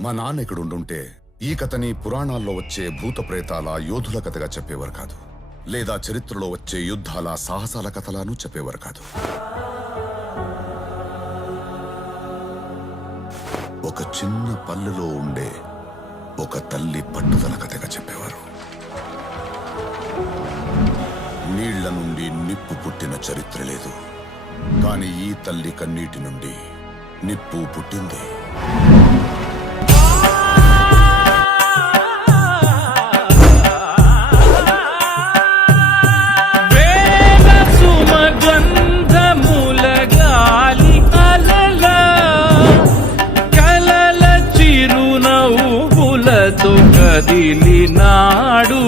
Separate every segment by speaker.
Speaker 1: మా నాన్న ఇక్కడ ఉండుంటే ఈ కథని పురాణాల్లో వచ్చే భూత ప్రేతాల యోధుల కథగా చెప్పేవారు కాదు. లేదా చరిత్రలో వచ్చే యుద్ధాల సాహసాల కథలను చెప్పేవారు కాదు. ఒక చిన్న పల్లెలో ఉండే ఒక తల్లి పట్టుదల కథగా చెప్పేవారు. నీళ్ళ నుండి నిప్పు పుట్టిన చరిత్ర లేదు. కాని ఈ తల్లి కన్నీటి నుండి నిప్పు పుట్టింది.
Speaker 2: కదిలినాడు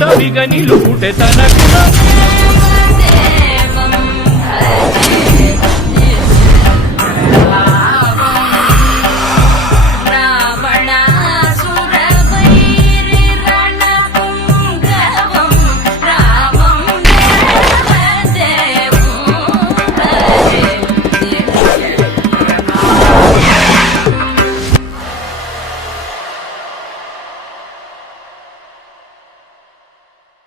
Speaker 2: కూడా కూడమిగ నిలుపుటే తనకున.